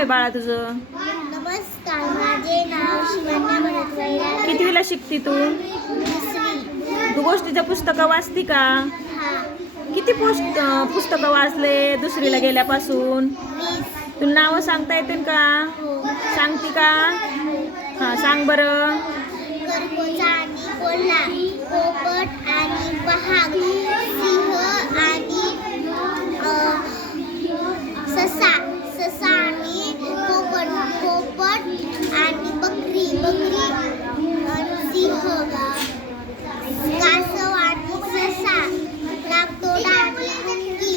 आहे बाळा तुझं? नमस्कार, माझे नाव शिवन्या भरत वैराग. कितवीला शिकती तू? दुसरी. तू गोष्टीचं पुस्तकं वाचती का? हा. किती पुस्तकं वाचले दुसरीला गेल्यापासून? 20. तुला नावं सांगता येतील का? हो. सांगती का? हां सांग बरं. करकोचा आणि कोल्हा, पोपट आणि वाघ, सिंह आणि ससा आणि पोपट आणि बकरी आणि सिंह, कासव आणि ससा, नागतोडा आणि मुंगी,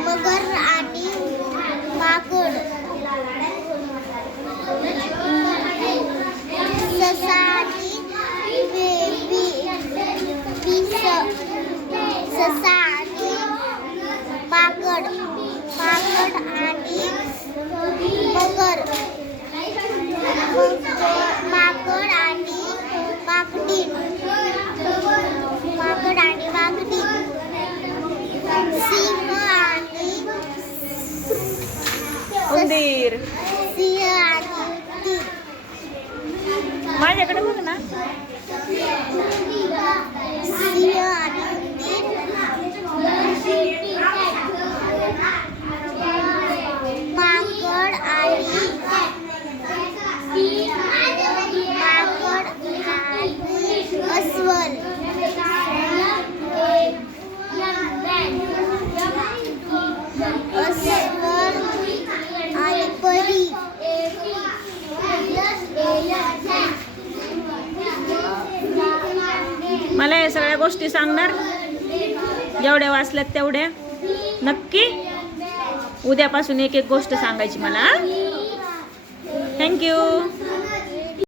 मगर आणि माकड, ससा आणि माकड आणि मगर, माकड आणि माकडी, सिंह आणि उंदीर. सिंह आणि उंदीर, माझ्याकडे बघ ना. सिंह आणि उंदीर, माकड आणि अस्वल, आणि परी. मला या सगळ्या गोष्टी सांगणार जेवढ्या वाचल्यात तेवढ्या नक्की. उद्यापासून एक एक गोष्ट सांगायची मला. थँक्यू.